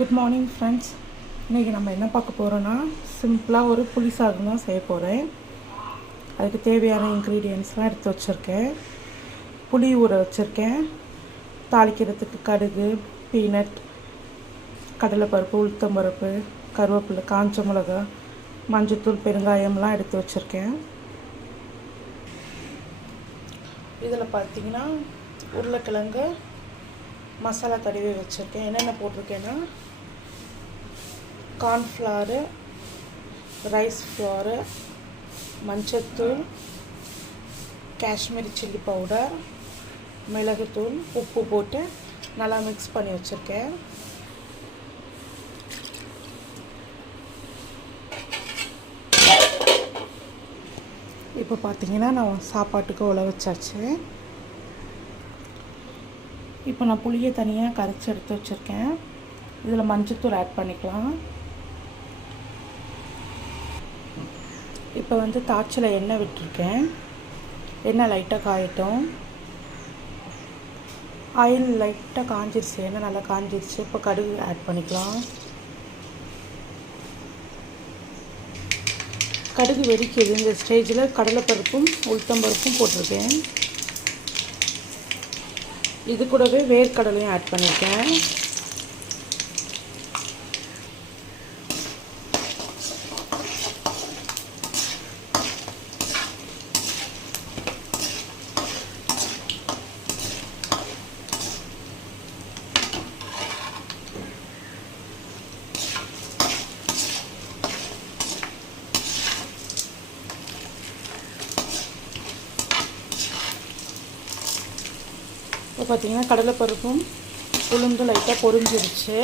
Good morning friends. இன்றைக்கி நம்ம என்ன பார்க்க போகிறோன்னா, சிம்பிளாக ஒரு புளி சாதம் தான் செய்ய போகிறேன். அதுக்கு தேவையான இன்க்ரீடியன்ட்ஸ்லாம் எடுத்து வச்சுருக்கேன். புளி ஊற வச்சுருக்கேன். தாளிக்கிறதுக்கு கடுகு, பீனட், கடலைப்பருப்பு, உளுத்தம்பருப்பு, கருவேப்பிலை, காஞ்ச மிளகா, மஞ்சத்தூள், பெருங்காயம்லாம் எடுத்து வச்சுருக்கேன். இதில் பார்த்திங்கன்னா உருளைக்கிழங்கு மசாலா தடவி வச்சுருக்கேன். என்னென்ன போட்டிருக்கேன்னா, கார்ன்ஃப்ளவரு, ரைஸ் ஃப்ளவரு, மஞ்சத்தூள், காஷ்மீரி சில்லி பவுடர், மிளகுத்தூள், உப்பு போட்டு நல்லா மிக்ஸ் பண்ணி வச்சுருக்கேன். இப்போ பார்த்திங்கன்னா நான் சாப்பாட்டுக்கு உழ வச்சாச்சு. இப்போ நான் புளியை தனியாக கரைச்சி எடுத்து வச்சுருக்கேன். இதில் மஞ்சத்தூள் ஆட் பண்ணிக்கலாம். இப்போ தாய்ச்சில் எண்ணெய் விட்டுருக்கேன். எண்ணெய் லைட்டாக காயட்டும். ஆயில் லைட்டாக காஞ்சிருச்சு, எண்ணெய் நல்லா காஞ்சிருச்சு. இப்போ கடுகு ஆட் பண்ணிக்கலாம். கடுகு வெடிக்குது. இந்த ஸ்டேஜில் கடலைப்பருப்பும் உளுத்தம்பருப்பும் போட்டிருக்கேன். இது கூடவே வேர்க்கடலையும் ஆட் பண்ணியிருக்கேன். இப்போ பார்த்திங்கன்னா கடலைப்பருப்பும் உளுந்து லைட்டாக பொரிஞ்சிருச்சு.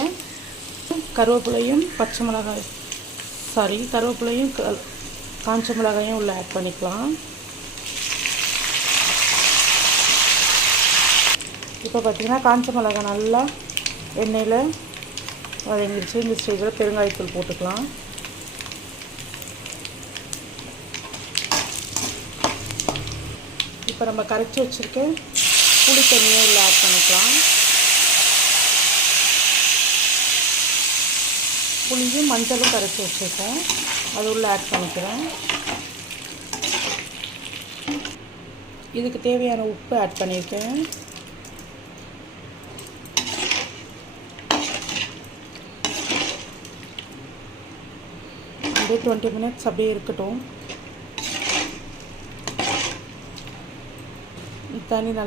கருவேப்பிலையும் கருவேப்பிலையும் காஞ்ச மிளகாயும் உள்ளே ஆட் பண்ணிக்கலாம். இப்போ பார்த்திங்கன்னா காஞ்ச மிளகாய் நல்லா எண்ணெயில் வதங்கிடுச்சு. இந்த ஸ்டேஜில் பெருங்காயத்தூள் போட்டுக்கலாம். இப்போ நம்ம கரைச்சி வச்சுருக்க புளி தண்ணியை உள்ள ஆட் பண்ணிக்கலாம். புளியும் மஞ்சளும் கரைச்சி வச்சுருக்கேன், அது உள்ள ஆட் பண்ணிக்கிறேன். இதுக்கு தேவையான உப்பு ஆட் பண்ணியிருக்கேன். அப்படியே 20 மினிட்ஸ் அப்படியே இருக்கட்டும். தண்ணி நல்லா